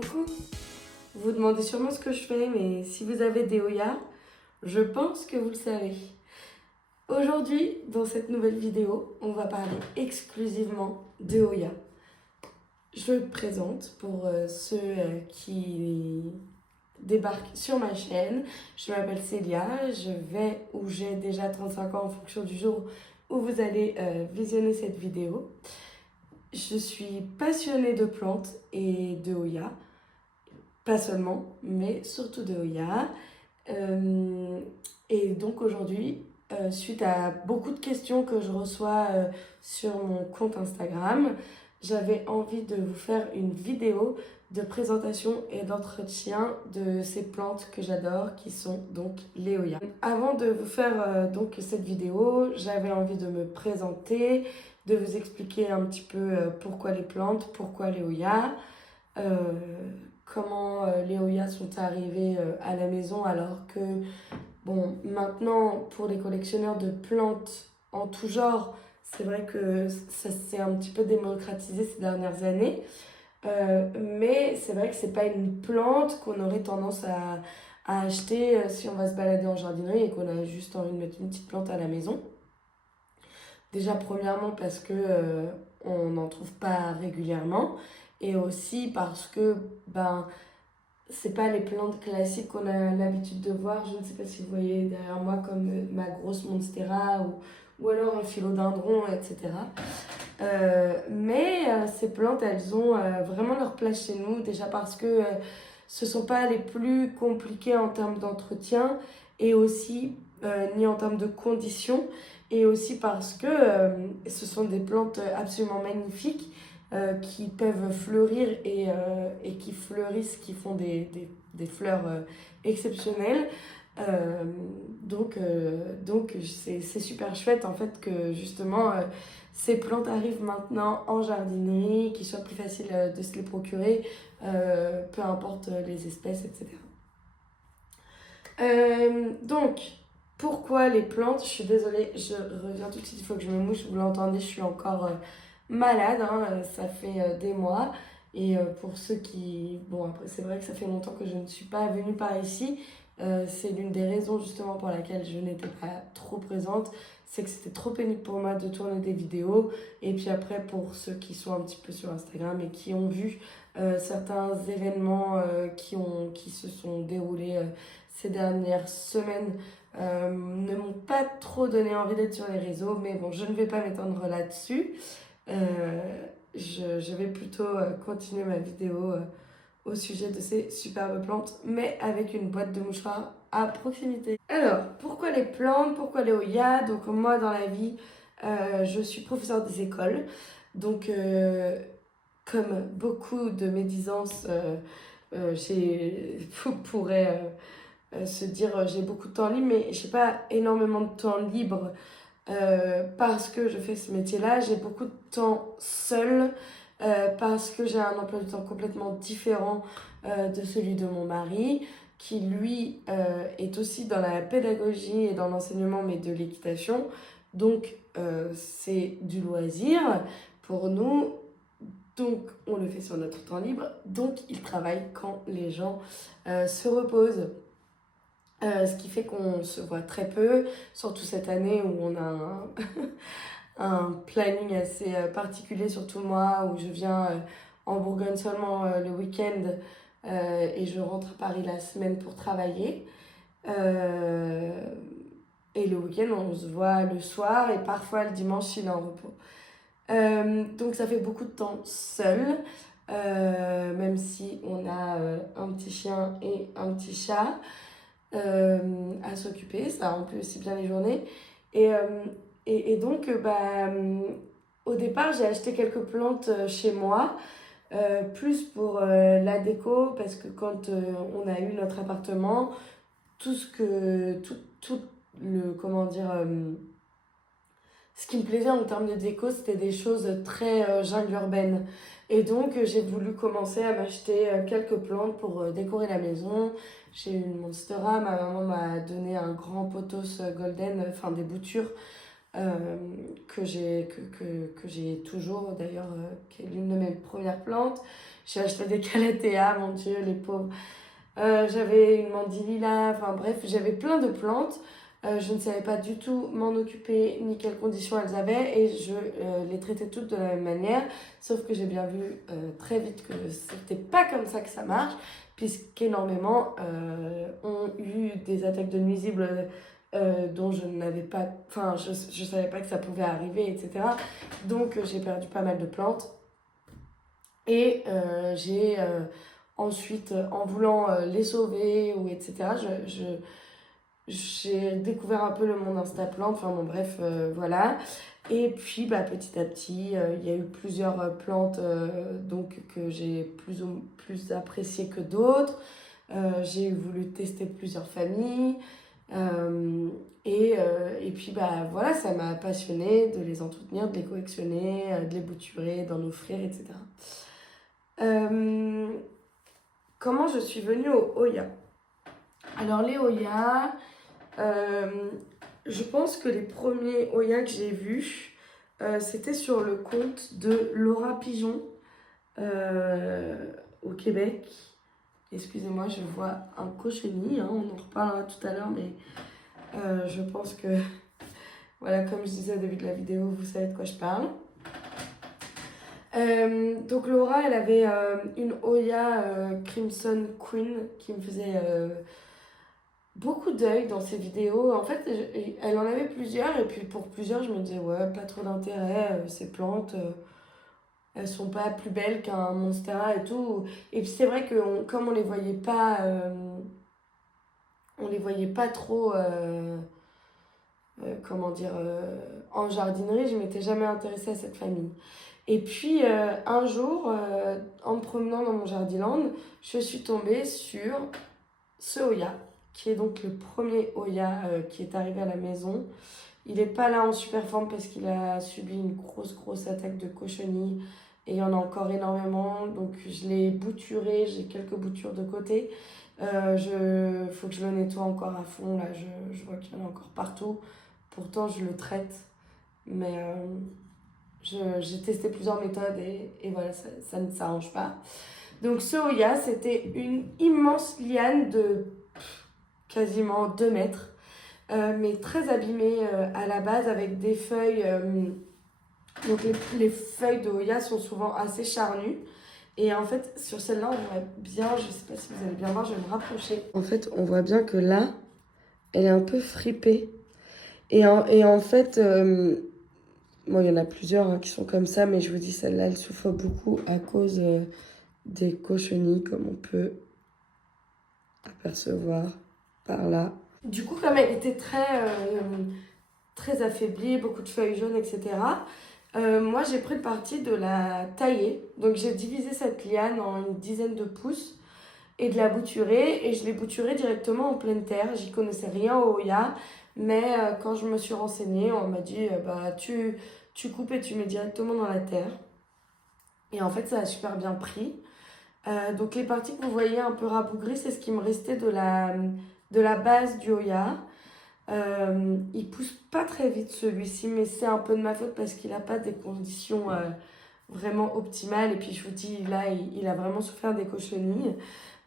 coucou! Vous vous demandez sûrement ce que je fais, mais si vous avez des Hoya, je pense que vous le savez. Aujourd'hui, dans cette nouvelle vidéo, on va parler exclusivement de Hoya. Je me présente pour ceux qui débarquent sur ma chaîne. Je m'appelle Célia, je vais ou j'ai déjà 35 ans en fonction du jour où vous allez visionner cette vidéo. Je suis passionnée de plantes et de Hoya. Pas seulement, mais surtout de Hoya. Et donc aujourd'hui, suite à beaucoup de questions que je reçois sur mon compte Instagram, j'avais envie de vous faire une vidéo de présentation et d'entretien de ces plantes que j'adore, qui sont donc les Hoya. Avant de vous faire donc cette vidéo, j'avais envie de me présenter, de vous expliquer un petit peu pourquoi les plantes, pourquoi les Hoya, comment les Hoya sont arrivés à la maison, alors que, bon, maintenant, pour les collectionneurs de plantes en tout genre, c'est vrai que ça s'est un petit peu démocratisé ces dernières années. Mais c'est vrai que c'est pas une plante qu'on aurait tendance à acheter si on va se balader en jardinerie et qu'on a juste envie de mettre une petite plante à la maison. Déjà, premièrement, parce que on n'en trouve pas régulièrement, et aussi parce que c'est pas les plantes classiques qu'on a l'habitude de voir. Je ne sais pas si vous voyez derrière moi, comme ma grosse monstera ou alors un philodendron, etc. Mais ces plantes, elles ont vraiment leur place chez nous, déjà parce que ce ne sont pas les plus compliquées en termes d'entretien, et aussi ni en termes de conditions, et aussi parce que ce sont des plantes absolument magnifiques qui peuvent fleurir et qui fleurissent, qui font des fleurs exceptionnelles. Donc c'est super chouette en fait que justement ces plantes arrivent maintenant en jardinerie, qu'il soit plus facile de se les procurer, peu importe les espèces, etc. Donc, pourquoi les plantes? Je suis désolée, je reviens tout de suite, il faut que je me mouche, vous l'entendez, je suis encore malade, hein, ça fait des mois. Et pour ceux qui... Bon, après, c'est vrai que ça fait longtemps que je ne suis pas venue par ici. C'est l'une des raisons justement pour laquelle je n'étais pas trop présente. C'est que c'était trop pénible pour moi de tourner des vidéos. Et puis après, pour ceux qui sont un petit peu sur Instagram et qui ont vu certains événements qui se sont déroulés ces dernières semaines, ne m'ont pas trop donné envie d'être sur les réseaux. Mais bon, je ne vais pas m'étendre là-dessus. Je vais plutôt continuer ma vidéo au sujet de ces superbes plantes, mais avec une boîte de mouchoirs à proximité. Alors, pourquoi les plantes? Pourquoi les Hoya? Donc moi, dans la vie, je suis professeure des écoles. Donc, comme beaucoup de médisance, vous pourrez se dire j'ai beaucoup de temps libre, mais je n'ai pas énormément de temps libre parce que je fais ce métier-là. J'ai beaucoup de temps seule parce que j'ai un emploi du temps complètement différent de celui de mon mari, qui lui est aussi dans la pédagogie et dans l'enseignement, mais de l'équitation. Donc c'est du loisir pour nous. Donc on le fait sur notre temps libre. Donc il travaille quand les gens se reposent. Ce qui fait qu'on se voit très peu, surtout cette année où on a un planning assez particulier, surtout moi, où je viens en Bourgogne seulement le week-end et je rentre à Paris la semaine pour travailler. Et le week-end, on se voit le soir et parfois le dimanche, il est en repos. Donc ça fait beaucoup de temps seul, même si on a un petit chien et un petit chat à s'occuper, ça remplit aussi bien les journées. Et, donc, au départ, j'ai acheté quelques plantes chez moi, plus pour la déco, parce que quand on a eu notre appartement, tout le, comment dire, ce qui me plaisait en termes de déco, c'était des choses très jungle urbaine. Et donc, j'ai voulu commencer à m'acheter quelques plantes pour décorer la maison. J'ai eu une monstera, ma maman m'a donné un grand pothos golden, enfin des boutures que j'ai toujours, d'ailleurs, qui est l'une de mes premières plantes. J'ai acheté des calathea, mon Dieu, les pauvres. J'avais une mandibula, enfin bref, j'avais plein de plantes. Je ne savais pas du tout m'en occuper ni quelles conditions elles avaient et je les traitais toutes de la même manière. Sauf que j'ai bien vu très vite que c'était pas comme ça que ça marche, puisqu'énormément ont eu des attaques de nuisibles dont je n'avais pas, enfin je savais pas que ça pouvait arriver, etc. Donc j'ai perdu pas mal de plantes et j'ai ensuite, en voulant les sauver ou etc., j'ai découvert un peu le monde Instaplant, enfin bon bref, voilà. Et puis bah, petit à petit, il y a eu plusieurs plantes donc, que j'ai plus appréciées que d'autres. J'ai voulu tester plusieurs familles. Et puis bah, voilà, ça m'a passionnée de les entretenir, de les collectionner, de les bouturer, d'en offrir, etc. Comment je suis venue au Hoya? Alors les Hoya, je pense que les premiers Hoya que j'ai vus, c'était sur le compte de Laura Pigeon au Québec. Excusez-moi, je vois un cochenille, hein, on en reparlera tout à l'heure, mais je pense que, voilà, comme je disais au début de la vidéo, vous savez de quoi je parle. Donc Laura, elle avait une Hoya Crimson Queen qui me faisait beaucoup d'œil dans ses vidéos. En fait, elle en avait plusieurs et puis pour plusieurs, je me disais ouais, pas trop d'intérêt, ces plantes, elles sont pas plus belles qu'un Monstera et tout. Et puis c'est vrai que comme on les voyait pas trop, comment dire, en jardinerie, je m'étais jamais intéressée à cette famille. Et puis un jour, en me promenant dans mon jardiland, je suis tombée sur ce Hoya, qui est donc le premier Hoya qui est arrivé à la maison. Il n'est pas là en super forme parce qu'il a subi une grosse attaque de cochenille et il y en a encore énormément. Donc je l'ai bouturé, j'ai quelques boutures de côté. Faut que je le nettoie encore à fond, là je vois qu'il y en a encore partout. Pourtant je le traite, mais j'ai testé plusieurs méthodes et voilà, ça ne s'arrange pas. Donc ce Hoya, c'était une immense liane de quasiment 2 mètres, mais très abîmée à la base avec des feuilles. Donc les feuilles de Hoya sont souvent assez charnues. Et en fait, sur celle-là, on voit bien, je sais pas si vous allez bien voir, je vais me rapprocher. En fait, on voit bien que là, elle est un peu fripée. Et en fait, bon, il y en a plusieurs hein, qui sont comme ça, mais je vous dis, celle-là, elle souffre beaucoup à cause des cochenilles, comme on peut apercevoir par là. Du coup, comme elle était très affaiblie, beaucoup de feuilles jaunes, etc., moi, j'ai pris le parti de la tailler. Donc, j'ai divisé cette liane en une dizaine de pouces et de la bouturer. Et je l'ai bouturée directement en pleine terre. J'y connaissais rien au Hoya. Mais quand je me suis renseignée, on m'a dit bah, tu coupes et tu mets directement dans la terre. Et en fait, ça a super bien pris. Donc, les parties que vous voyez un peu rabougries, c'est ce qui me restait de la base du Hoya. Il pousse pas très vite celui-ci, mais c'est un peu de ma faute parce qu'il n'a pas des conditions vraiment optimales. Et puis je vous dis, là, il a vraiment souffert des cochenilles.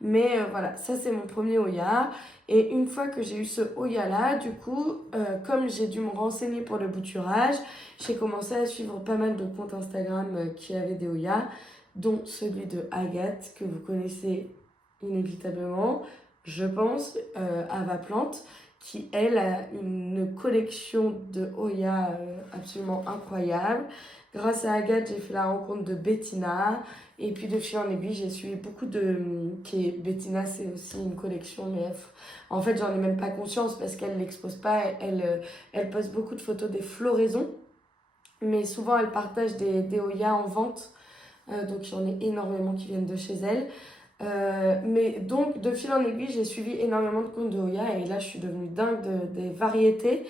Mais voilà, ça c'est mon premier Hoya. Et une fois que j'ai eu ce Hoya-là, du coup, comme j'ai dû me renseigner pour le bouturage, j'ai commencé à suivre pas mal de comptes Instagram qui avaient des Hoya, dont celui de Agathe, que vous connaissez inévitablement, je pense, Ava Plante, qui, elle, a une collection de Hoya absolument incroyable. Grâce à Agathe, j'ai fait la rencontre de Bettina. Et puis, de fil en aiguille, j'ai suivi beaucoup de... Bettina, c'est aussi une collection, mais en fait, j'en ai même pas conscience parce qu'elle ne l'expose pas. Elle poste beaucoup de photos des floraisons. Mais souvent, elle partage des Hoya en vente. Donc, il y en a énormément qui viennent de chez elle. Mais donc, de fil en aiguille, j'ai suivi énormément de comptes de Hoya et là, je suis devenue dingue des variétés.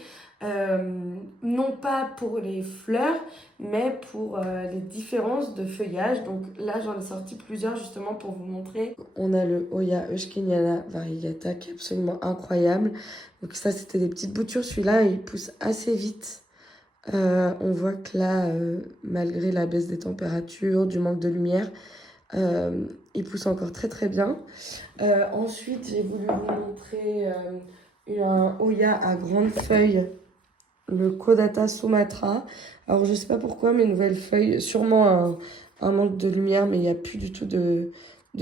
Non pas pour les fleurs, mais pour les différences de feuillage. Donc là, j'en ai sorti plusieurs justement pour vous montrer. On a le Hoya Euskeniana variegata qui est absolument incroyable. Donc ça, c'était des petites boutures. Celui-là, il pousse assez vite. On voit que là, malgré la baisse des températures, du manque de lumière, il pousse encore très très bien. Ensuite, j'ai voulu vous montrer un Oya à grandes feuilles, le Kodata Sumatra. Alors, je sais pas pourquoi, mes nouvelles feuilles, sûrement un manque de lumière, mais il n'y a plus du tout de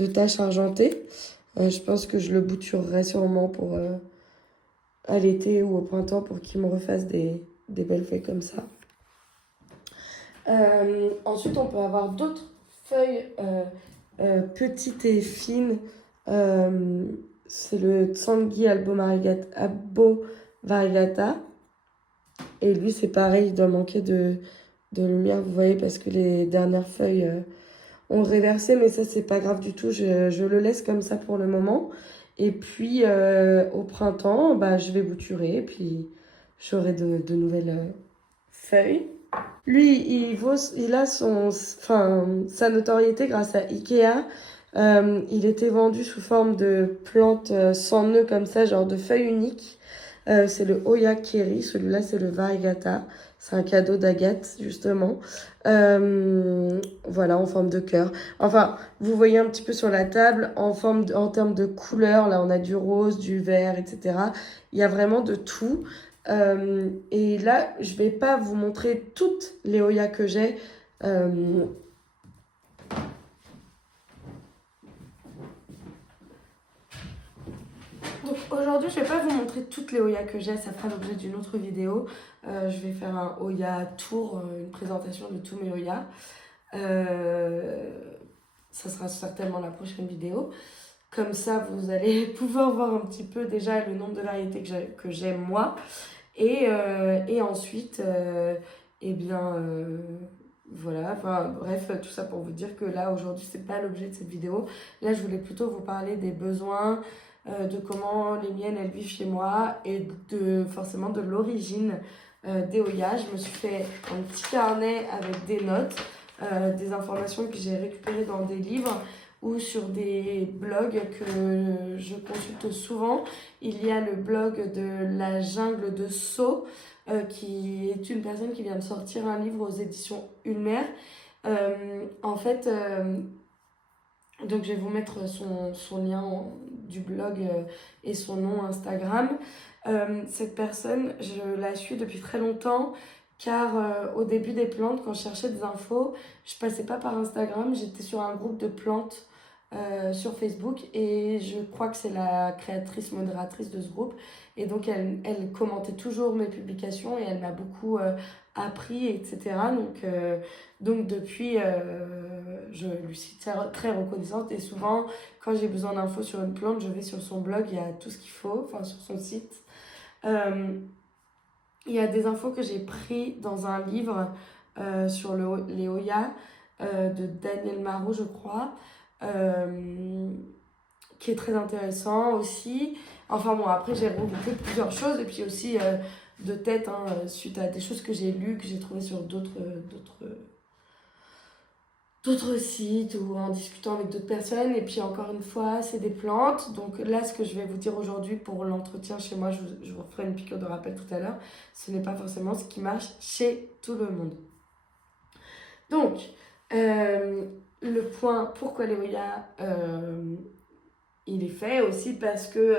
taches argentées. Je pense que je le bouturerai sûrement pour à l'été ou au printemps pour qu'il me refasse des belles feuilles comme ça. Ensuite, on peut avoir d'autres feuilles petites et fines. C'est le Tsangi Albo Variegata. Et lui, c'est pareil, il doit manquer de lumière, vous voyez, parce que les dernières feuilles ont réversé, mais ça, c'est pas grave du tout. Je le laisse comme ça pour le moment. Et puis, au printemps, bah, je vais bouturer, et puis j'aurai de nouvelles feuilles. Lui, il a sa notoriété grâce à Ikea. Il était vendu sous forme de plantes sans nœuds comme ça, genre de feuilles uniques. C'est le Oya Keri, celui-là c'est le Variegata. C'est un cadeau d'Agathe, justement. Voilà, en forme de cœur. Enfin, vous voyez un petit peu sur la table, en termes de couleurs, là on a du rose, du vert, etc. Il y a vraiment de tout. Et là, je vais pas vous montrer toutes les Oya que j'ai. Donc aujourd'hui, je vais pas vous montrer toutes les Oya que j'ai, ça fera l'objet d'une autre vidéo. Je vais faire un Oya tour, une présentation de tous mes Oya. Ça sera certainement la prochaine vidéo. Comme ça, vous allez pouvoir voir un petit peu déjà le nombre de variétés que j'aime moi. Et ensuite, eh bien, voilà, enfin, bref, tout ça pour vous dire que là, aujourd'hui, c'est pas l'objet de cette vidéo. Là, je voulais plutôt vous parler des besoins, de comment les miennes, elles vivent chez moi et forcément de l'origine des Oya. Je me suis fait un petit carnet avec des notes, des informations que j'ai récupérées dans des livres ou sur des blogs que je consulte souvent. Il y a le blog de la jungle de Sceaux, qui est une personne qui vient de sortir un livre aux éditions Ulmer. En fait, donc je vais vous mettre son lien du blog et son nom Instagram. Cette personne, je la suis depuis très longtemps car au début des plantes, quand je cherchais des infos, je passais pas par Instagram, j'étais sur un groupe de plantes sur Facebook et je crois que c'est la créatrice modératrice de ce groupe et donc elle commentait toujours mes publications et elle m'a beaucoup appris, etc. Donc depuis, je lui suis très reconnaissante et souvent quand j'ai besoin d'infos sur une plante, je vais sur son blog, il y a tout ce qu'il faut, enfin sur son site. Il y a des infos que j'ai pris dans un livre sur les Oya de Daniel Marot, je crois, qui est très intéressant aussi. Enfin bon, après j'ai regroupé plusieurs choses et puis aussi de tête, suite à des choses que j'ai lues, que j'ai trouvées sur d'autres sites ou en discutant avec d'autres personnes. Et puis encore une fois, c'est des plantes. Donc là, ce que je vais vous dire aujourd'hui pour l'entretien chez moi, je vous ferai une piqûre de rappel tout à l'heure, ce n'est pas forcément ce qui marche chez tout le monde. Donc, le point pourquoi les Oya, il est fait aussi parce que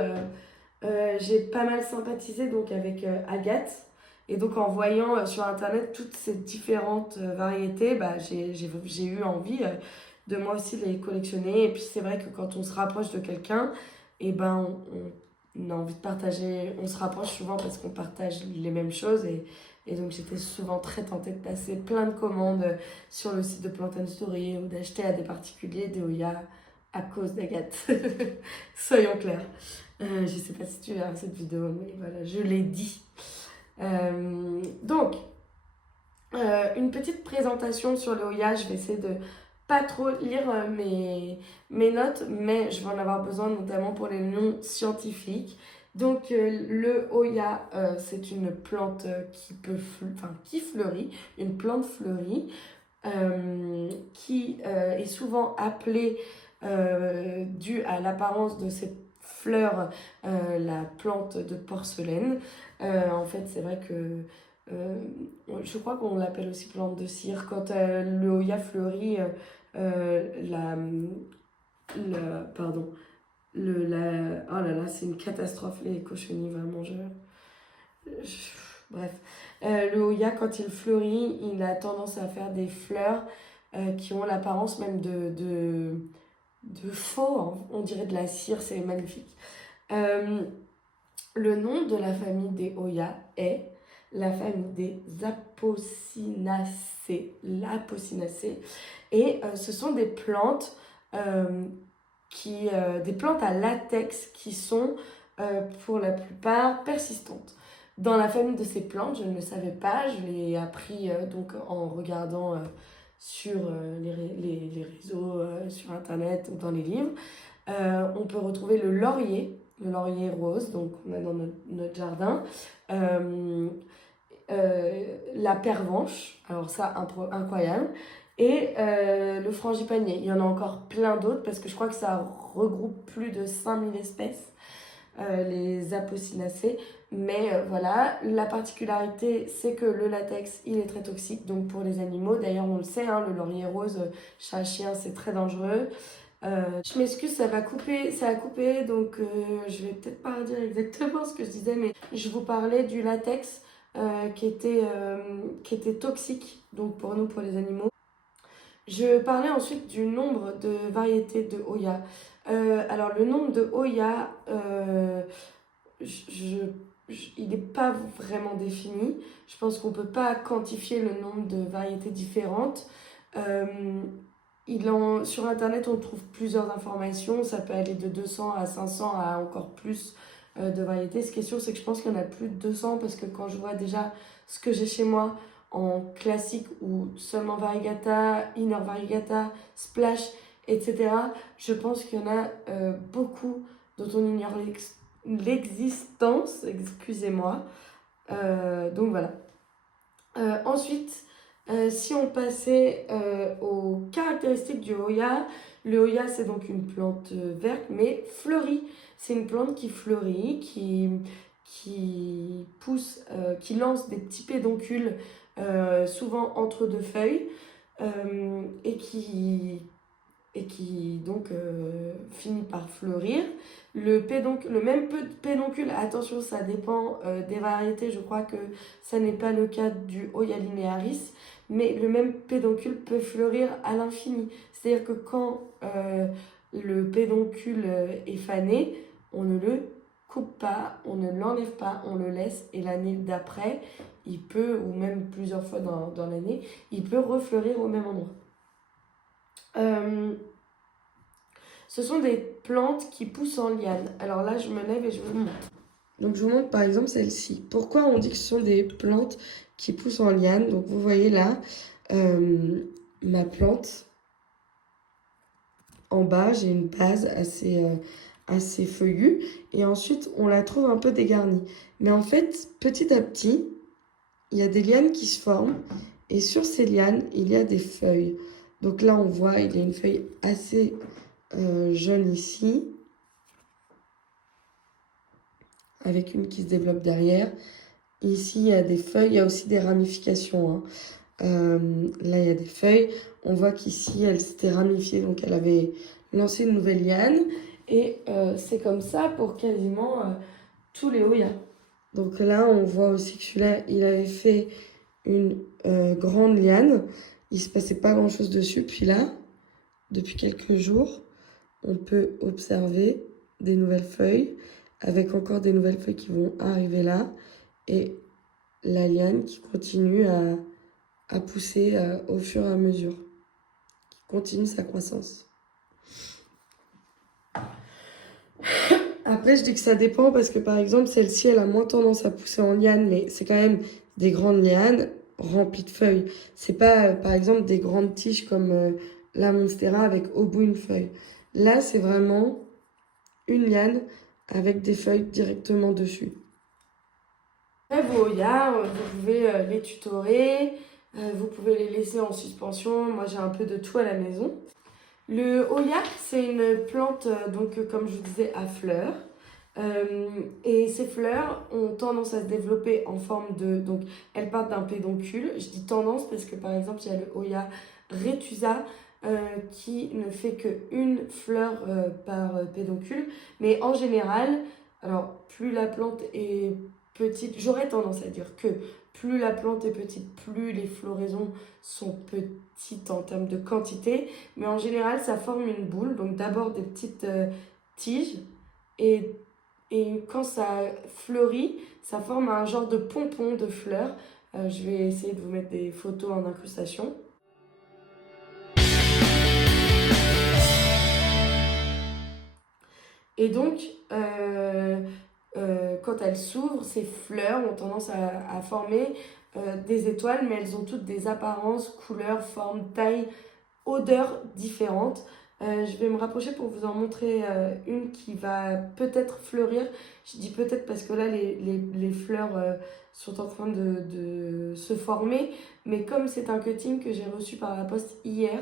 j'ai pas mal sympathisé donc, avec Agathe. Et donc en voyant sur internet toutes ces différentes variétés, bah, j'ai eu envie de moi aussi les collectionner. Et puis c'est vrai que quand on se rapproche de quelqu'un, et ben on a envie de partager, on se rapproche souvent parce qu'on partage les mêmes choses. Et donc j'étais souvent très tentée de passer plein de commandes sur le site de Plant & Story ou d'acheter à des particuliers des Oya à cause d'Agathe. Soyons clairs. Je sais pas si tu verras cette vidéo, mais voilà, je l'ai dit. Donc, une petite présentation sur le Oya. Je vais essayer de pas trop lire mes notes, mais je vais en avoir besoin notamment pour les noms scientifiques. Donc, le Oya, c'est une plante qui fleurit, une plante fleurie, qui est souvent appelée, due à l'apparence de cette fleur, la plante de porcelaine. En fait, c'est vrai que Je crois qu'on l'appelle aussi plante de cire. Quand le Hoya fleurit, la, pardon, oh là là, c'est une catastrophe les cochonniers, vraiment, bref. Le Hoya, quand il fleurit, il a tendance à faire des fleurs qui ont l'apparence même de faux, hein. On dirait de la cire, c'est magnifique. Le nom de la famille des Hoya est la famille des Apocynaceae. Et ce sont des plantes, des plantes à latex qui sont pour la plupart persistantes. Dans la famille de ces plantes, je ne le savais pas, je l'ai appris donc en regardant sur les réseaux, sur internet ou dans les livres. On peut retrouver le laurier rose, donc on a dans notre jardin. La pervenche, alors ça, incroyable. Et le frangipanier. Il y en a encore plein d'autres parce que je crois que ça regroupe plus de 5000 espèces, les Apocynaceae. Mais voilà, la particularité, c'est que le latex, il est très toxique donc pour les animaux. D'ailleurs, on le sait, hein, le laurier rose, chat, chien, c'est très dangereux. Je m'excuse, ça a coupé, donc je vais peut-être pas dire exactement ce que je disais, mais je vous parlais du latex qui était toxique donc pour nous, pour les animaux. Je parlais ensuite du nombre de variétés de Hoya. Alors le nombre de Hoya, il n'est pas vraiment défini. Je pense qu'on ne peut pas quantifier le nombre de variétés différentes. Sur internet, on trouve plusieurs informations. Ça peut aller de 200 à 500 à encore plus de variétés. Ce qui est sûr, c'est que je pense qu'il y en a plus de 200 parce que quand je vois déjà ce que j'ai chez moi en classique ou seulement variegata, inner variegata, splash, etc., je pense qu'il y en a beaucoup dont on ignore l'existence, excusez-moi. Donc voilà. Ensuite, si on passait aux caractéristiques du Hoya, le Hoya c'est donc une plante verte mais fleurie. C'est une plante qui fleurit, qui pousse, qui lance des petits pédoncules souvent entre deux feuilles et qui donc finit par fleurir. Le même pédoncule, attention, ça dépend des variétés, je crois que ça n'est pas le cas du Hoya linearis, mais le même pédoncule peut fleurir à l'infini. C'est-à-dire que quand le pédoncule est fané, on ne le coupe pas, on ne l'enlève pas, on le laisse, et l'année d'après, il peut, ou même plusieurs fois dans l'année, il peut refleurir au même endroit. Ce sont des plantes qui poussent en liane. Alors là, je me lève et je vous montre. Donc je vous montre par exemple celle-ci. Pourquoi on dit que ce sont des plantes qui poussent en liane? Donc vous voyez là, ma plante. En bas, j'ai une base assez feuillue. Et ensuite, on la trouve un peu dégarnie. Mais en fait, petit à petit, il y a des lianes qui se forment. Et sur ces lianes, il y a des feuilles. Donc là, on voit, il y a une feuille assez jaune ici. Avec une qui se développe derrière. Ici, il y a des feuilles. Il y a aussi des ramifications, hein. Là, il y a des feuilles. On voit qu'ici, elle s'était ramifiée. Donc, elle avait lancé une nouvelle liane. Et c'est comme ça pour quasiment tous les Hoya. Donc là, on voit aussi que celui-là, il avait fait une grande liane. Il ne se passait pas grand-chose dessus. Puis là, depuis quelques jours, on peut observer des nouvelles feuilles avec encore des nouvelles feuilles qui vont arriver là. Et la liane qui continue à pousser au fur et à mesure, qui continue sa croissance. Après, je dis que ça dépend parce que par exemple, celle-ci, elle a moins tendance à pousser en liane, mais c'est quand même des grandes lianes remplies de feuilles. C'est pas, par exemple, des grandes tiges comme la Monstera avec au bout une feuille. Là, c'est vraiment une liane avec des feuilles directement dessus. Après, vos Hoya, vous pouvez les tutorer, vous pouvez les laisser en suspension. Moi, j'ai un peu de tout à la maison. Le Hoya, c'est une plante, donc comme je vous disais, à fleurs. Et ces fleurs ont tendance à se développer en forme de... Donc, elles partent d'un pédoncule. Je dis tendance parce que, par exemple, il y a le Hoya retusa qui ne fait qu'une fleur par pédoncule. Mais en général, alors, plus la plante est petite, j'aurais tendance à dire que plus la plante est petite, plus les floraisons sont petites en termes de quantité. Mais en général, ça forme une boule. Donc, d'abord des petites tiges et quand ça fleurit, ça forme un genre de pompon de fleurs. Je vais essayer de vous mettre des photos en incrustation. Et donc, quand elles s'ouvrent, ces fleurs ont tendance à former des étoiles, mais elles ont toutes des apparences, couleurs, formes, tailles, odeurs différentes. Je vais me rapprocher pour vous en montrer une qui va peut-être fleurir. Je dis peut-être parce que là, les fleurs sont en train de se former. Mais comme c'est un cutting que j'ai reçu par la poste hier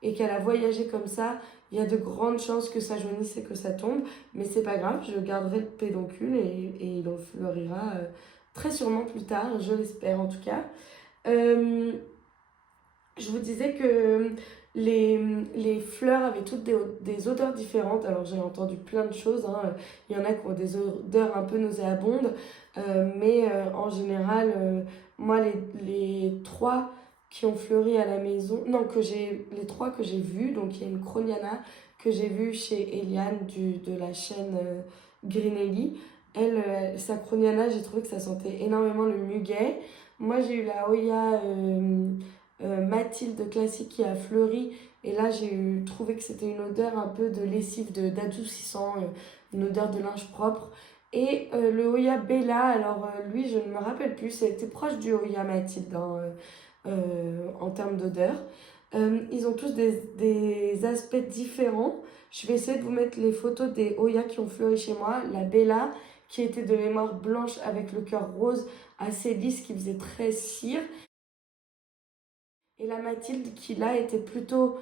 et qu'elle a voyagé comme ça, il y a de grandes chances que ça jaunisse et que ça tombe. Mais c'est pas grave, je garderai le pédoncule et il fleurira très sûrement plus tard, je l'espère en tout cas. Euh, je vous disais que les fleurs avaient toutes des odeurs différentes. Alors j'ai entendu plein de choses, hein. Il y en a qui ont des odeurs un peu nauséabondes. Mais en général, moi les trois qui ont fleuri à la maison, non, les trois que j'ai vus, donc il y a une Croniana que j'ai vue chez Eliane de la chaîne Greenelly. Sa Croniana, j'ai trouvé que ça sentait énormément le muguet. Moi j'ai eu la Hoya Mathilde classique qui a fleuri. Et là, trouvé que c'était une odeur un peu de lessive, d'adoucissant, une odeur de linge propre. Et le Hoya Bella, alors lui, je ne me rappelle plus, c'était proche du Hoya Mathilde hein, en termes d'odeur. Ils ont tous des aspects différents. Je vais essayer de vous mettre les photos des Hoya qui ont fleuri chez moi. La Bella, qui était de mémoire blanche avec le cœur rose assez lisse, qui faisait très cire. Et la Mathilde qui là était plutôt...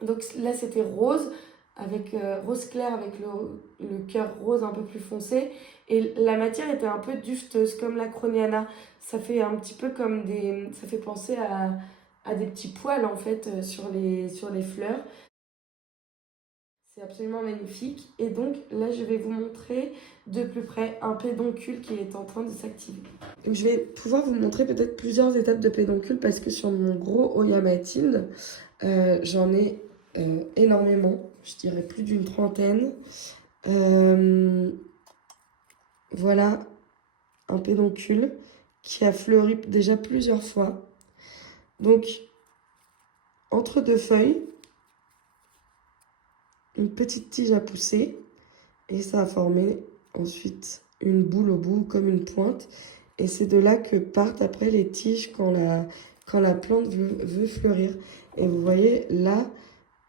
donc là c'était rose, avec rose clair avec le cœur rose un peu plus foncé. Et la matière était un peu dufteuse comme la Croniana. Ça fait un petit peu comme des... Ça fait penser à des petits poils en fait sur les fleurs. C'est absolument magnifique. Et donc là, je vais vous montrer de plus près un pédoncule qui est en train de s'activer. Donc je vais pouvoir vous montrer peut-être plusieurs étapes de pédoncule parce que sur mon gros Hoya Mathilde, j'en ai énormément. Je dirais plus d'une trentaine. Voilà un pédoncule qui a fleuri déjà plusieurs fois. Donc, entre deux feuilles, une petite tige a poussé et ça a formé ensuite une boule au bout comme une pointe. Et c'est de là que partent après les tiges quand la plante veut fleurir. Et vous voyez là,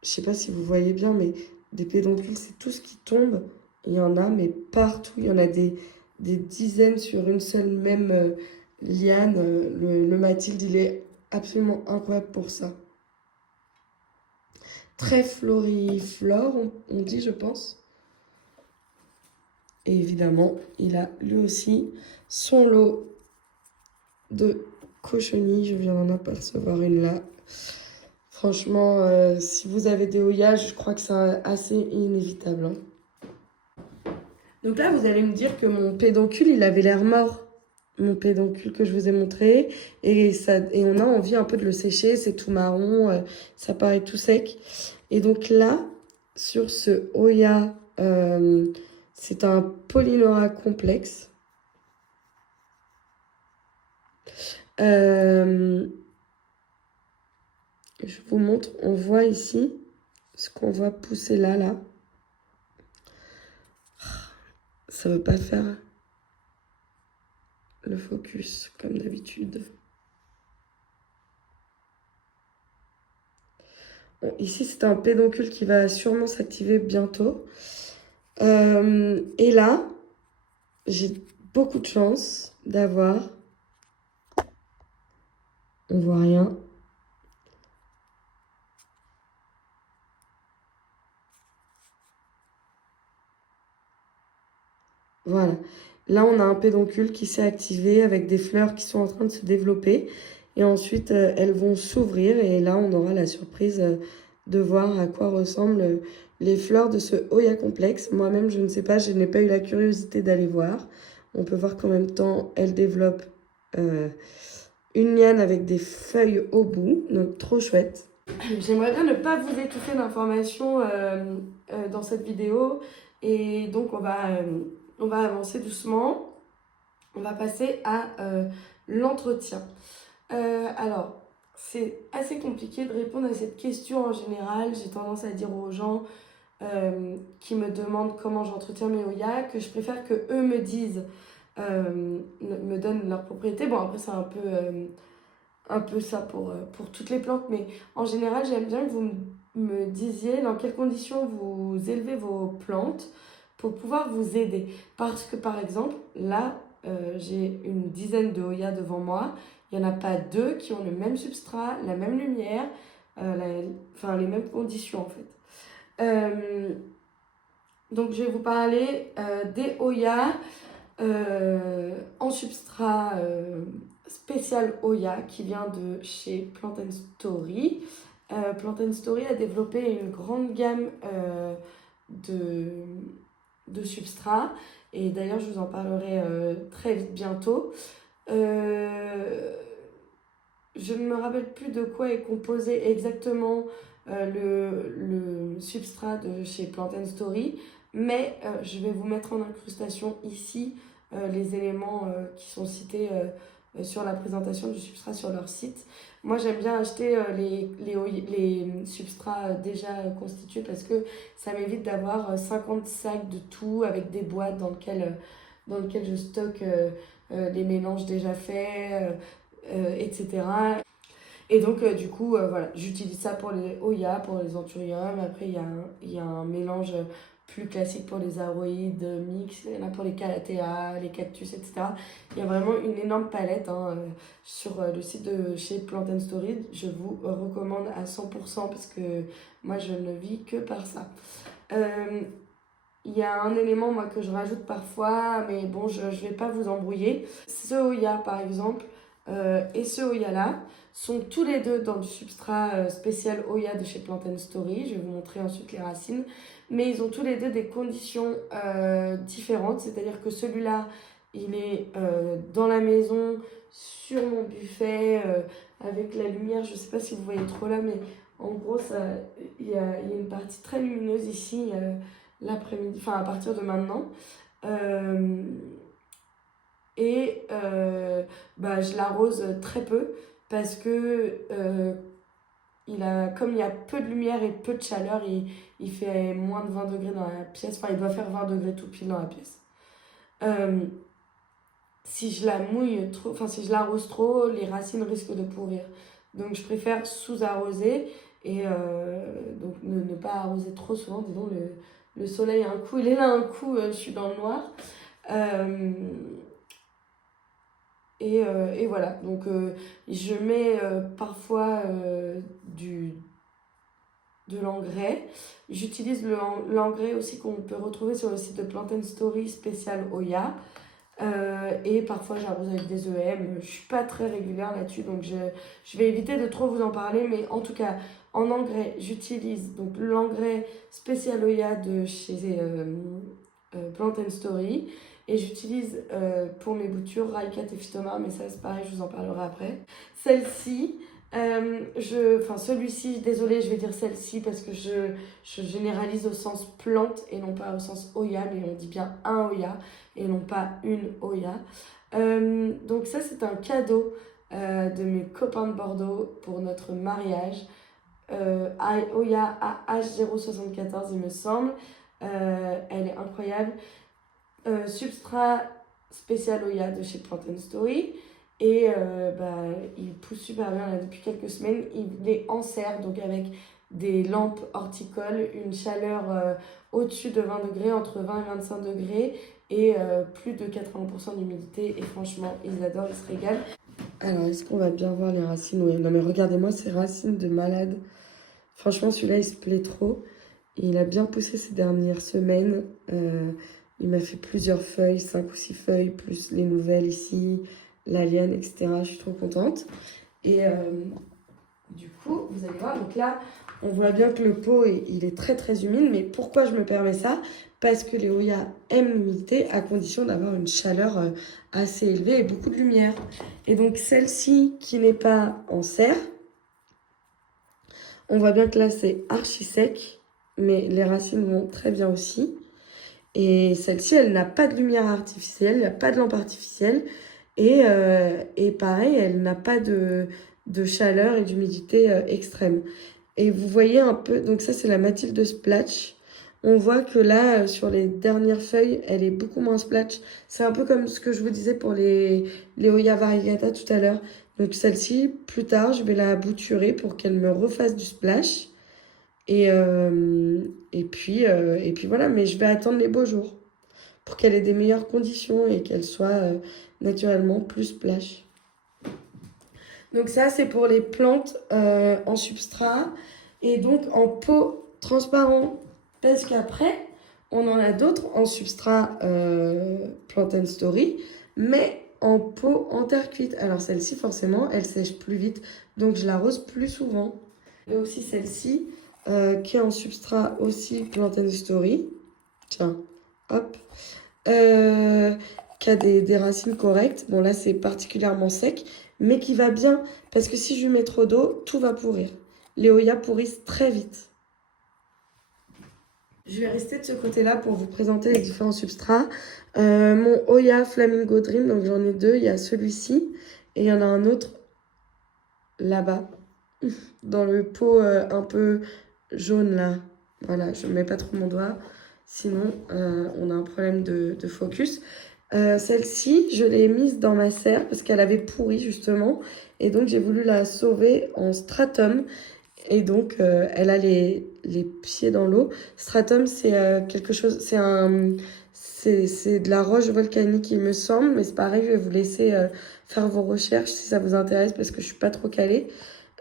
je ne sais pas si vous voyez bien, mais des pédoncules, c'est tout ce qui tombe. Il y en a, mais partout. Il y en a des dizaines sur une seule même liane. Le Mathilde, il est absolument incroyable pour ça. Très floriflore, on dit, je pense. Et évidemment, il a lui aussi son lot de cochenilles. Je viens d'en apercevoir une là. Franchement, si vous avez des Hoya, je crois que c'est assez inévitable. Hein. Donc là, vous allez me dire que mon pédoncule, il avait l'air mort. Mon pédoncule que je vous ai montré. Et on a envie un peu de le sécher. C'est tout marron. Ça paraît tout sec. Et donc là, sur ce Hoya, c'est un Polynora complexe. Je vous montre, on voit ici ce qu'on voit pousser là. Ça veut pas faire le focus comme d'habitude. Bon, ici, c'est un pédoncule qui va sûrement s'activer bientôt. Et là, j'ai beaucoup de chance d'avoir... On voit rien. Voilà. Là, on a un pédoncule qui s'est activé avec des fleurs qui sont en train de se développer. Et ensuite, elles vont s'ouvrir. Et là, on aura la surprise de voir à quoi ressemblent les fleurs de ce Hoya complexe. Moi-même, je ne sais pas, je n'ai pas eu la curiosité d'aller voir. On peut voir qu'en même temps, elle développe une liane avec des feuilles au bout. Donc, trop chouette. J'aimerais bien ne pas vous étouffer d'informations dans cette vidéo. Et donc, on va avancer doucement. On va passer à l'entretien. Alors, c'est assez compliqué de répondre à cette question en général. J'ai tendance à dire aux gens qui me demandent comment j'entretiens mes Hoya que je préfère que eux me disent, me donnent leur propriété. Bon, après, c'est un peu ça pour toutes les plantes, mais en général, j'aime bien que vous me disiez dans quelles conditions vous élevez vos plantes pour pouvoir vous aider. Parce que par exemple, là, j'ai une dizaine de Hoya devant moi. Il n'y en a pas deux qui ont le même substrat, la même lumière, enfin les mêmes conditions en fait. Donc je vais vous parler des Hoya en substrat spécial Hoya qui vient de chez Plant Story. Plant Story a développé une grande gamme de substrats et d'ailleurs je vous en parlerai très vite bientôt. Je ne me rappelle plus de quoi est composé exactement le substrat de chez Plant Story, mais je vais vous mettre en incrustation ici les éléments qui sont cités sur la présentation du substrat sur leur site. Moi, j'aime bien acheter les substrats déjà constitués parce que ça m'évite d'avoir 50 sacs de tout avec des boîtes dans lesquelles je stocke les mélanges déjà faits, etc. Et donc, du coup, voilà, j'utilise ça pour les Hoya, pour les Anthurium. Après, il y a un mélange plus classique pour les aroïdes, mix, il y en a pour les calathea, les cactus, etc. Il y a vraiment une énorme palette sur le site de chez Plant Story. Je vous recommande à 100% parce que moi, je ne vis que par ça. Il y a un élément, moi, que je rajoute parfois, mais bon, je ne vais pas vous embrouiller. Ce Hoya, par exemple, et ce Hoya-là, sont tous les deux dans du substrat spécial Hoya de chez Plant Story. Je vais vous montrer ensuite les racines. Mais ils ont tous les deux des conditions différentes. C'est-à-dire que celui-là, il est dans la maison, sur mon buffet, avec la lumière. Je ne sais pas si vous voyez trop là, mais en gros, il y a une partie très lumineuse ici l'après-midi, enfin à partir de maintenant. Je l'arrose très peu parce que comme il y a peu de lumière et peu de chaleur, il fait moins de 20 degrés dans la pièce. Enfin, il doit faire 20 degrés tout pile dans la pièce. Si je la mouille trop, enfin si je l'arrose trop, les racines risquent de pourrir. Donc je préfère sous-arroser et donc ne pas arroser trop souvent. Disons, le soleil a un coup, il est là un coup, je suis dans le noir. Et voilà, donc je mets parfois de l'engrais. J'utilise l'engrais aussi qu'on peut retrouver sur le site de Plant Story spécial Hoya. Et parfois j'arrose avec des EM. Je suis pas très régulière là-dessus, donc je vais éviter de trop vous en parler. Mais en tout cas, en engrais, j'utilise donc l'engrais spécial Hoya de chez Plant Story. Et j'utilise pour mes boutures Raikat et Phytomar, mais ça c'est pareil, je vous en parlerai après. Celle-ci, celui-ci, désolée, je vais dire celle-ci parce que je généralise au sens plante et non pas au sens Hoya, mais on dit bien un Hoya et non pas une Hoya. Donc ça c'est un cadeau de mes copains de Bordeaux pour notre mariage. Hoya AH074 il me semble. Elle est incroyable. Substrat spécial Hoya de chez Plant Story. Et il pousse super bien là, depuis quelques semaines. Il est en serre, donc avec des lampes horticoles, une chaleur au-dessus de 20 degrés, entre 20 et 25 degrés, et plus de 80% d'humidité. Et franchement, ils adorent, ils se régalent. Alors, est-ce qu'on va bien voir les racines? Oui, non mais regardez-moi ces racines de malade. Franchement, celui-là, il se plaît trop. Et il a bien poussé ces dernières semaines. Il m'a fait plusieurs feuilles, 5 ou 6 feuilles, plus les nouvelles ici, la liane, etc. Je suis trop contente. Et du coup, vous allez voir, donc là, on voit bien que le pot, il est très très humide. Mais pourquoi je me permets ça? Parce que les Hoya aiment l'humidité à condition d'avoir une chaleur assez élevée et beaucoup de lumière. Et donc celle-ci qui n'est pas en serre, on voit bien que là c'est archi sec, mais les racines vont très bien aussi. Et celle-ci, elle n'a pas de lumière artificielle, il n'y a pas de lampe artificielle. Et pareil, elle n'a pas de chaleur et d'humidité extrême. Et vous voyez un peu, donc ça c'est la Mathilde Splatch. On voit que là, sur les dernières feuilles, elle est beaucoup moins splatch. C'est un peu comme ce que je vous disais pour les Hoya variegata tout à l'heure. Donc celle-ci, plus tard, je vais la bouturer pour qu'elle me refasse du splash. Et puis voilà, mais je vais attendre les beaux jours pour qu'elle ait des meilleures conditions et qu'elle soit naturellement plus splash. Donc ça, c'est pour les plantes en substrat et donc en pot transparent. Parce qu'après, on en a d'autres en substrat Plant and Story, mais en pot en terre cuite. Alors celle-ci, forcément, elle sèche plus vite, donc je l'arrose plus souvent. Et aussi celle-ci, qui est en substrat aussi Plant and Story. Tiens, hop. Qui a des racines correctes. Bon, là, c'est particulièrement sec, mais qui va bien. Parce que si je lui mets trop d'eau, tout va pourrir. Les Hoya pourrissent très vite. Je vais rester de ce côté-là pour vous présenter les différents substrats. Mon Hoya Flamingo Dream, donc j'en ai deux. Il y a celui-ci et il y en a un autre là-bas, dans le pot un peu jaune là. Voilà, je ne mets pas trop mon doigt. Sinon, on a un problème de focus. Celle-ci, je l'ai mise dans ma serre parce qu'elle avait pourri justement. Et donc, j'ai voulu la sauver en stratum. Et donc, elle a les pieds dans l'eau. Stratum, c'est quelque chose... C'est de la roche volcanique, il me semble. Mais c'est pareil, je vais vous laisser faire vos recherches si ça vous intéresse parce que je suis pas trop calée.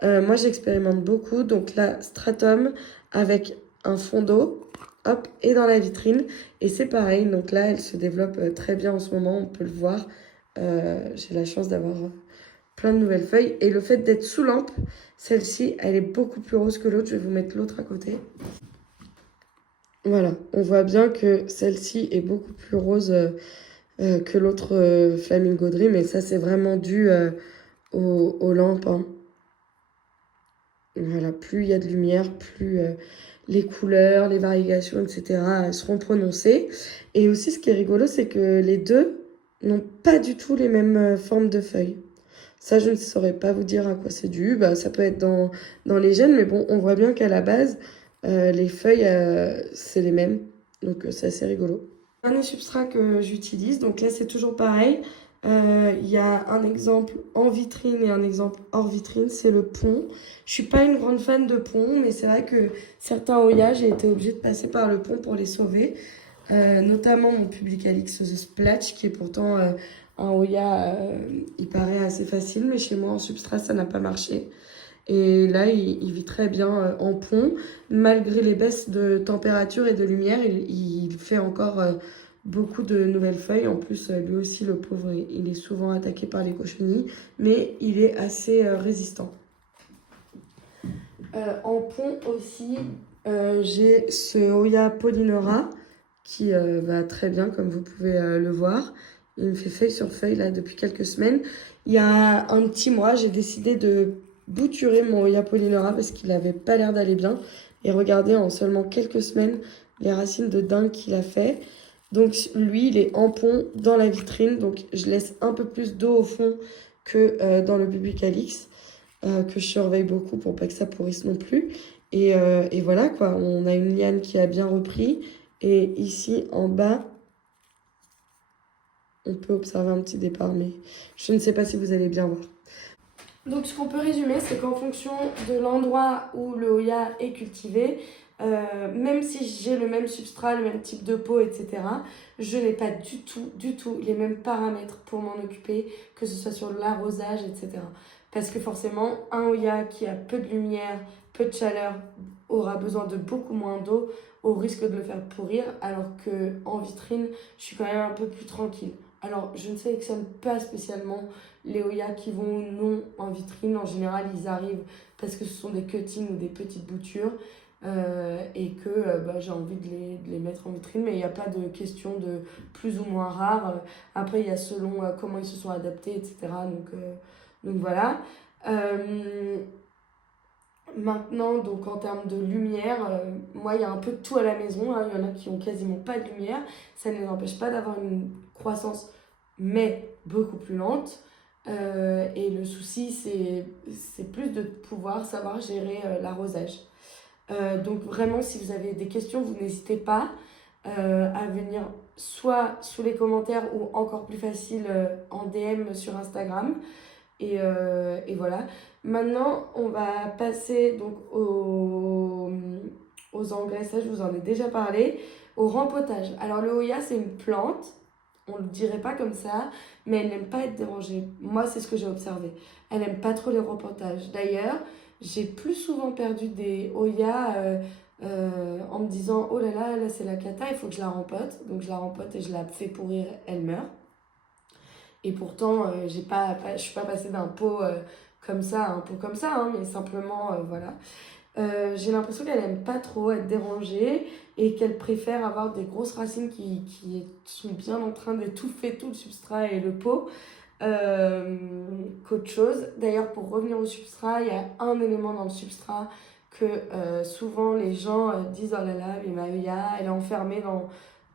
Moi, j'expérimente beaucoup. Donc là, stratum avec un fond d'eau. Hop, et dans la vitrine. Et c'est pareil, donc là, elle se développe très bien en ce moment, on peut le voir. J'ai la chance d'avoir plein de nouvelles feuilles. Et le fait d'être sous lampe, celle-ci, elle est beaucoup plus rose que l'autre. Je vais vous mettre l'autre à côté. Voilà, on voit bien que celle-ci est beaucoup plus rose que l'autre Flamingo Dream. Et ça, c'est vraiment dû aux lampes, hein. Voilà, plus il y a de lumière, plus les couleurs, les variations, etc. seront prononcées. Et aussi, ce qui est rigolo, c'est que les deux n'ont pas du tout les mêmes formes de feuilles. Ça, je ne saurais pas vous dire à quoi c'est dû. Bah, ça peut être dans les gènes, mais bon, on voit bien qu'à la base, les feuilles, c'est les mêmes. Donc, c'est assez rigolo. Dernier substrat que j'utilise, donc là, c'est toujours pareil. Il y a un exemple en vitrine et un exemple hors vitrine, c'est le pont. Je suis pas une grande fan de pont, mais c'est vrai que certains Hoya, j'ai été obligée de passer par le pont pour les sauver. Notamment mon Publicalix The Splatch, qui est pourtant un Hoya, il paraît assez facile, mais chez moi en substrat, ça n'a pas marché. Et là, il vit très bien en pont. Malgré les baisses de température et de lumière, il fait encore beaucoup de nouvelles feuilles. En plus, lui aussi, le pauvre, il est souvent attaqué par les cochenilles, mais il est assez résistant. En pont aussi, j'ai ce Hoya Polynora qui va très bien, comme vous pouvez le voir. Il me fait feuille sur feuille là depuis quelques semaines. Il y a un petit mois, j'ai décidé de bouturer mon Hoya Polynora parce qu'il n'avait pas l'air d'aller bien. Et regardez, en seulement quelques semaines, les racines de dingue qu'il a fait. Donc lui, il est en pont dans la vitrine. Donc je laisse un peu plus d'eau au fond que dans le Publicalix, que je surveille beaucoup pour pas que ça pourrisse non plus. Et voilà quoi, on a une liane qui a bien repris. Et ici en bas, on peut observer un petit départ, mais je ne sais pas si vous allez bien voir. Donc ce qu'on peut résumer, c'est qu'en fonction de l'endroit où le Hoya est cultivé, même si j'ai le même substrat, le même type de pot, etc., je n'ai pas du tout les mêmes paramètres pour m'en occuper, que ce soit sur l'arrosage, etc. Parce que forcément, un Hoya qui a peu de lumière, peu de chaleur, aura besoin de beaucoup moins d'eau au risque de le faire pourrir, alors qu'en vitrine, je suis quand même un peu plus tranquille. Alors, je ne sélectionne pas spécialement les Oya qui vont ou non en vitrine. En général, ils arrivent parce que ce sont des cuttings ou des petites boutures et que j'ai envie de les mettre en vitrine. Mais il n'y a pas de question de plus ou moins rare. Après, il y a selon comment ils se sont adaptés, etc. Donc voilà. Maintenant, donc en termes de lumière, moi il y a un peu de tout à la maison, hein. Il y en a qui ont quasiment pas de lumière. Ça ne les empêche pas d'avoir une croissance, mais beaucoup plus lente. Et le souci, c'est plus de pouvoir savoir gérer l'arrosage. Donc vraiment, si vous avez des questions, vous n'hésitez pas à venir soit sous les commentaires ou encore plus facile en DM sur Instagram. Et voilà. Maintenant, on va passer donc aux engrais, ça je vous en ai déjà parlé, au rempotage. Alors le Hoya, c'est une plante, on ne le dirait pas comme ça, mais elle n'aime pas être dérangée. Moi, c'est ce que j'ai observé. Elle n'aime pas trop les rempotages. D'ailleurs, j'ai plus souvent perdu des Hoya en me disant oh là c'est la cata, il faut que je la rempote. Donc je la rempote et je la fais pourrir, elle meurt. Et pourtant, je suis pas passée d'un pot comme ça à un pot comme ça, hein, mais simplement, voilà. J'ai l'impression qu'elle aime pas trop être dérangée et qu'elle préfère avoir des grosses racines qui sont bien en train d'étouffer tout le substrat et le pot qu'autre chose. D'ailleurs, pour revenir au substrat, il y a un élément dans le substrat que souvent les gens disent oh là là, mais Maïa, elle est enfermée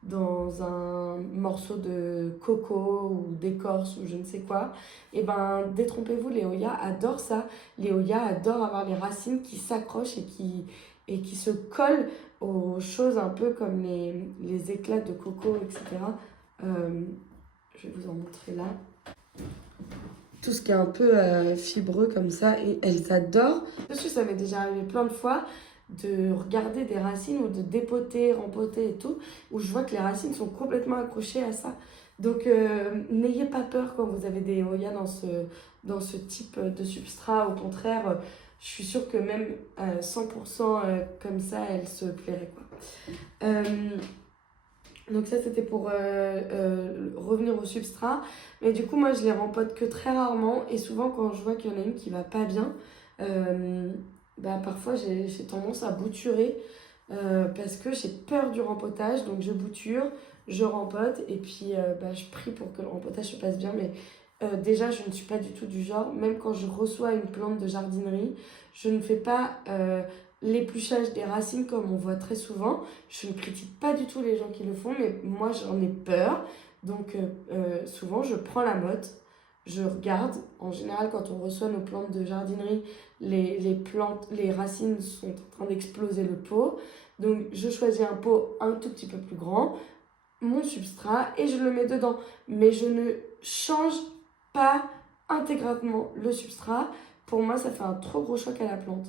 dans un morceau de coco ou d'écorce ou je ne sais quoi. Et ben, détrompez-vous, les Hoya adorent ça. Les Hoya adorent avoir les racines qui s'accrochent et qui se collent aux choses un peu comme les éclats de coco, etc. Je vais vous en montrer là. Tout ce qui est un peu fibreux comme ça, et elles adorent. Parce que ça m'est déjà arrivé plein de fois de regarder des racines ou de dépoter, rempoter et tout, où je vois que les racines sont complètement accrochées à ça. Donc n'ayez pas peur quand vous avez des Hoya dans ce type de substrat. Au contraire, je suis sûre que même 100% comme ça, elles se plairaient, quoi. Donc ça, c'était pour revenir au substrat. Mais du coup, moi, je les rempote que très rarement. Et souvent, quand je vois qu'il y en a une qui va pas bien, parfois, j'ai tendance à bouturer parce que j'ai peur du rempotage. Donc, je bouture, je rempote et puis je prie pour que le rempotage se passe bien. Mais déjà, je ne suis pas du tout du genre, même quand je reçois une plante de jardinerie, je ne fais pas l'épluchage des racines comme on voit très souvent. Je ne critique pas du tout les gens qui le font, mais moi j'en ai peur. Donc souvent je prends la motte, je regarde. En général, quand on reçoit nos plantes de jardinerie, les racines sont en train d'exploser le pot. Donc je choisis un pot un tout petit peu plus grand, mon substrat, et je le mets dedans. Mais je ne change pas intégralement le substrat. Pour moi, ça fait un trop gros choc à la plante.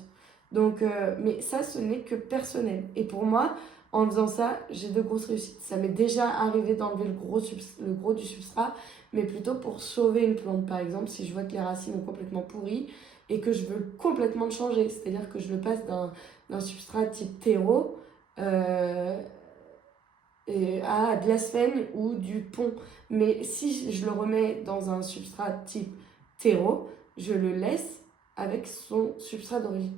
Donc, mais ça, ce n'est que personnel. Et pour moi, en faisant ça, j'ai de grosses réussites. Ça m'est déjà arrivé d'enlever le gros du substrat, mais plutôt pour sauver une plante. Par exemple, si je vois que les racines ont complètement pourri et que je veux complètement le changer, c'est-à-dire que je le passe d'un substrat type terreau à de la sphène ou du pont. Mais si je le remets dans un substrat type terreau, je le laisse avec son substrat d'origine.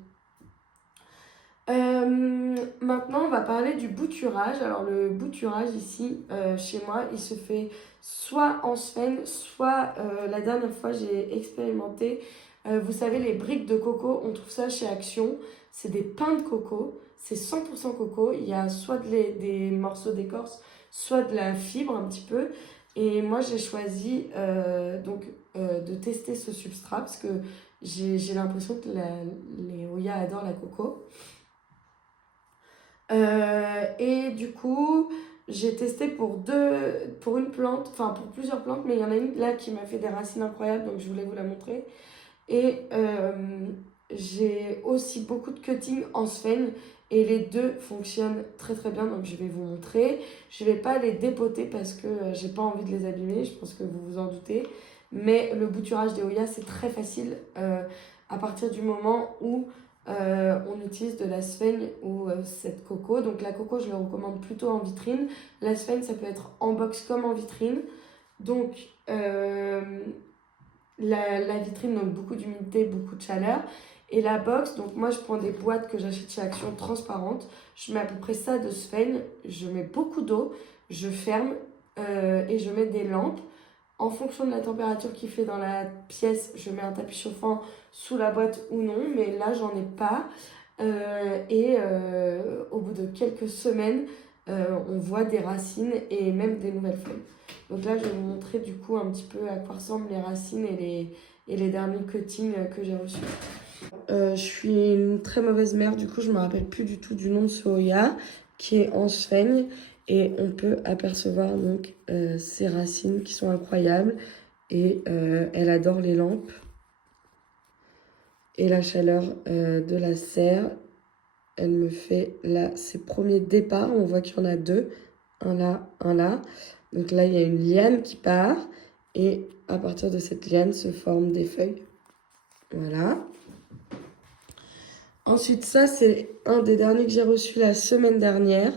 Maintenant, on va parler du bouturage. Alors, le bouturage ici, chez moi, il se fait soit en sphène, soit la dernière fois, j'ai expérimenté. Vous savez, les briques de coco, on trouve ça chez Action. C'est des pains de coco, c'est 100% coco. Il y a soit des morceaux d'écorce, soit de la fibre un petit peu. Et moi, j'ai choisi de tester ce substrat parce que j'ai l'impression que les Hoya adorent la coco. Et du coup, j'ai testé pour une plante, enfin pour plusieurs plantes, mais il y en a une là qui m'a fait des racines incroyables, donc je voulais vous la montrer. Et j'ai aussi beaucoup de cutting en sphène et les deux fonctionnent très très bien, donc je vais vous montrer. Je vais pas les dépoter parce que j'ai pas envie de les abîmer, je pense que vous vous en doutez. Mais le bouturage des Hoya, c'est très facile à partir du moment où on utilise de la sphaigne ou cette coco. Donc la coco, je le recommande plutôt en vitrine. La sphaigne, ça peut être en box comme en vitrine. Donc la vitrine, donc beaucoup d'humidité, beaucoup de chaleur. Et la box, donc moi je prends des boîtes que j'achète chez Action transparentes. Je mets à peu près ça de sphaigne. Je mets beaucoup d'eau, je ferme et je mets des lampes. En fonction de la température qu'il fait dans la pièce, je mets un tapis chauffant sous la boîte ou non, mais là j'en ai pas. Au bout de quelques semaines, on voit des racines et même des nouvelles feuilles. Donc là je vais vous montrer du coup un petit peu à quoi ressemblent les racines et les derniers cuttings que j'ai reçus. Je suis une très mauvaise mère, du coup je me rappelle plus du tout du nom de ce Hoya qui est en sphaigne. Et on peut apercevoir donc ces racines qui sont incroyables. Et elle adore les lampes et la chaleur de la serre. Elle me fait là ses premiers départs. On voit qu'il y en a deux. Un là, un là. Donc là, il y a une liane qui part. Et à partir de cette liane se forment des feuilles. Voilà. Ensuite, ça, c'est un des derniers que j'ai reçu la semaine dernière.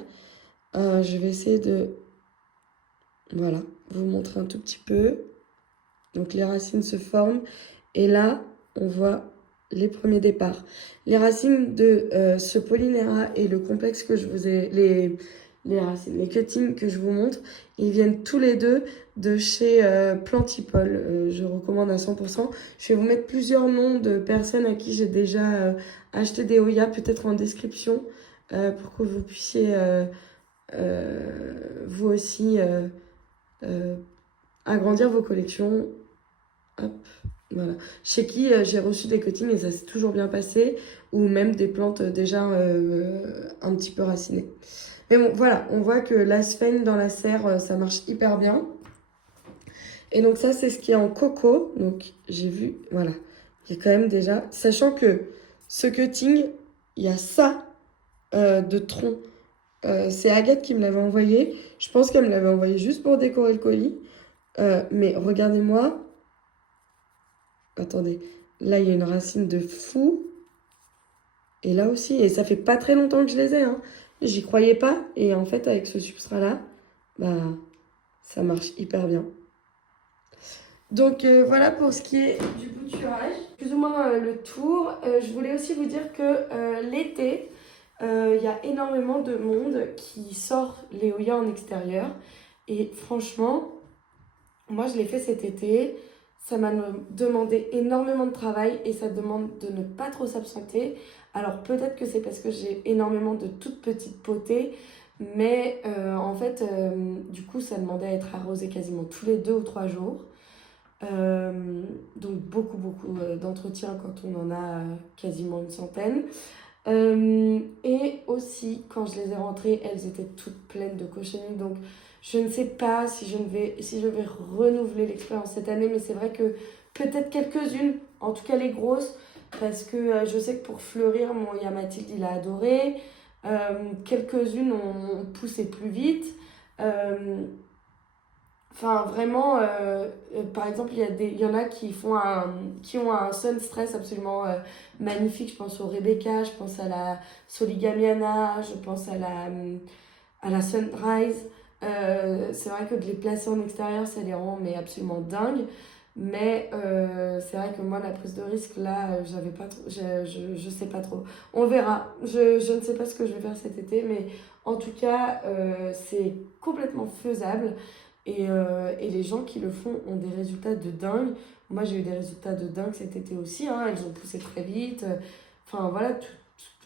Je vais essayer de... Voilà, vous montrer un tout petit peu. Donc les racines se forment et là on voit les premiers départs. Les racines de ce Polynéra et le complexe que je vous ai... les cuttings que je vous montre, ils viennent tous les deux de chez Plantipol. Je recommande à 100%. Je vais vous mettre plusieurs noms de personnes à qui j'ai déjà acheté des Hoya, peut-être en description, pour que vous puissiez vous aussi agrandir vos collections. Hop, voilà. Chez qui j'ai reçu des cuttings et ça s'est toujours bien passé, ou même des plantes déjà un petit peu racinées. Mais bon, voilà, on voit que la sphaigne dans la serre, ça marche hyper bien. Et donc ça, c'est ce qui est en coco. Donc j'ai vu, voilà, il y a quand même déjà... Sachant que ce cutting, il y a ça de tronc. C'est Agathe qui me l'avait envoyé. Je pense qu'elle me l'avait envoyé juste pour décorer le colis. Mais regardez-moi. Attendez, là il y a une racine de fou. Et là aussi, et ça fait pas très longtemps que je les ai, hein. J'y croyais pas. Et en fait, avec ce substrat-là, bah, ça marche hyper bien. Donc voilà pour ce qui est du bouturage. Plus ou moins le tour. Je voulais aussi vous dire que l'été, il y a énormément de monde qui sort les Hoya en extérieur. Et franchement, moi je l'ai fait cet été. Ça m'a demandé énormément de travail et ça demande de ne pas trop s'absenter. Alors peut-être que c'est parce que j'ai énormément de toutes petites potées, mais en fait, du coup, ça demandait à être arrosé quasiment tous les 2 ou 3 jours. Donc beaucoup d'entretien quand on en a quasiment une centaine. Et aussi, quand je les ai rentrées, elles étaient toutes pleines de cochenilles. Donc je ne sais pas si je vais renouveler l'expérience cette année, mais c'est vrai que peut-être quelques-unes, en tout cas les grosses, parce que je sais que pour fleurir, mon Hoya Mathilde, il a adoré. Quelques-unes ont poussé plus vite. Enfin, vraiment, par exemple, il y en a qui ont un sun stress absolument magnifique. Je pense au Rebecca, je pense à la Soligamiana, je pense à la Sunrise. C'est vrai que de les placer en extérieur, ça les rend mais absolument dingues. Mais c'est vrai que moi, la prise de risque, là, j'avais pas trop, je sais pas trop. On verra. Je ne sais pas ce que je vais faire cet été, mais en tout cas, c'est complètement faisable. Et les gens qui le font ont des résultats de dingue. Moi, j'ai eu des résultats de dingue cet été aussi, hein. Elles ont poussé très vite. Enfin, voilà,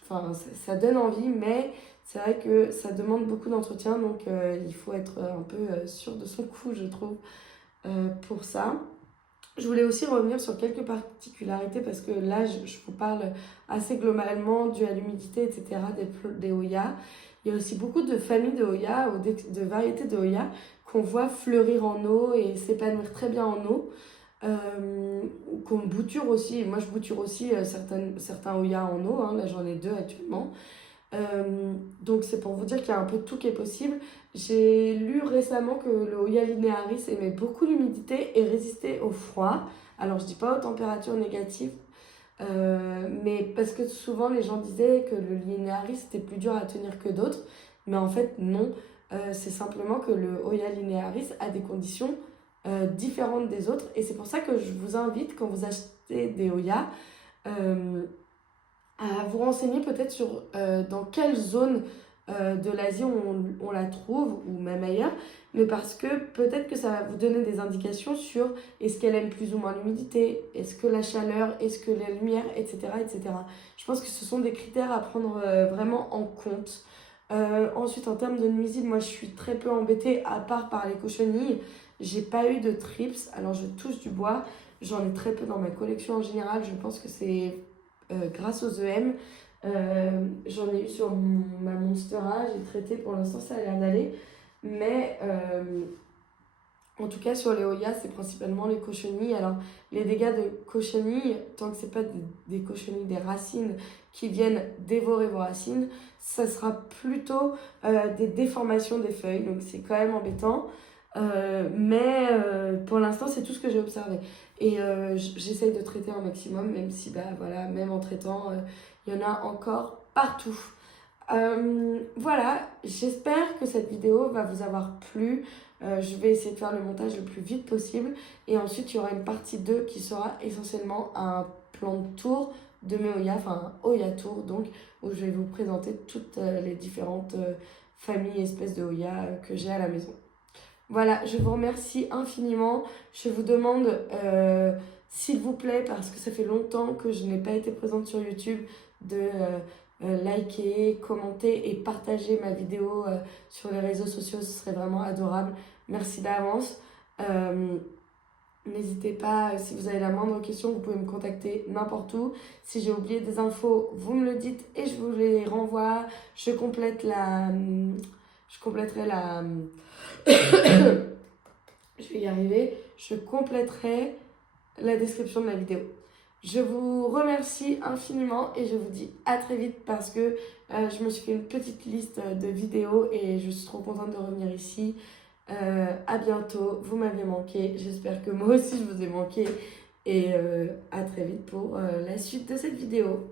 enfin, ça donne envie, mais c'est vrai que ça demande beaucoup d'entretien. Donc, il faut être un peu sûr de son coup, je trouve, pour ça. Je voulais aussi revenir sur quelques particularités parce que là, je vous parle assez globalement dû à l'humidité, etc., des Hoya. Il y a aussi beaucoup de familles de Hoya ou de variétés de Hoya qu'on voit fleurir en eau et s'épanouir très bien en eau. Qu'on bouture aussi. Moi, je bouture aussi certains Hoya en eau, hein. Là, j'en ai 2 actuellement. Donc c'est pour vous dire qu'il y a un peu de tout qui est possible. J'ai lu récemment que le Hoya linearis aimait beaucoup l'humidité et résistait au froid. Alors je dis pas aux températures négatives, Mais parce que souvent les gens disaient que le linéaris c'était plus dur à tenir que d'autres, mais en fait non. C'est simplement que le Hoya linearis a des conditions différentes des autres, et c'est pour ça que je vous invite, quand vous achetez des Hoya, euh, à vous renseigner peut-être sur dans quelle zone de l'Asie on la trouve, ou même ailleurs, mais parce que peut-être que ça va vous donner des indications sur est-ce qu'elle aime plus ou moins l'humidité, est-ce que la chaleur, est-ce que la lumière, etc., etc. Je pense que ce sont des critères à prendre vraiment en compte. Ensuite, en termes de nuisibles, moi je suis très peu embêtée, à part par les cochonilles. J'ai pas eu de trips, alors je touche du bois. J'en ai très peu dans ma collection en général. Je pense que c'est grâce aux EM. J'en ai eu sur ma Monstera, j'ai traité, pour l'instant ça a l'air d'aller. Mais en tout cas, sur les Hoya, c'est principalement les cochenilles. Alors, les dégâts de cochenilles, tant que c'est pas des cochenilles, des racines qui viennent dévorer vos racines, ça sera plutôt des déformations des feuilles. Donc, c'est quand même embêtant. Mais pour l'instant, c'est tout ce que j'ai observé. Et j'essaye de traiter un maximum, même si, bah voilà, même en traitant, il y en a encore partout. Voilà, j'espère que cette vidéo va vous avoir plu. Je vais essayer de faire le montage le plus vite possible. Et ensuite, il y aura une partie 2 qui sera essentiellement un plan de tour de mes Hoya, enfin un Hoya tour, donc, où je vais vous présenter toutes les différentes familles et espèces de Hoya que j'ai à la maison. Voilà, je vous remercie infiniment. Je vous demande, s'il vous plaît, parce que ça fait longtemps que je n'ai pas été présente sur YouTube, de liker, commenter et partager ma vidéo sur les réseaux sociaux. Ce serait vraiment adorable. Merci d'avance. Euh, N'hésitez pas, si vous avez la moindre question, vous pouvez me contacter n'importe où. Si j'ai oublié des infos, vous me le dites et je vous les renvoie. Je compléterai la je vais y arriver, je compléterai la description de la vidéo. Je vous remercie infiniment et je vous dis à très vite, parce que je me suis fait une petite liste de vidéos et je suis trop contente de revenir ici. À bientôt, vous m'avez manqué, j'espère que moi aussi je vous ai manqué, et à très vite pour la suite de cette vidéo.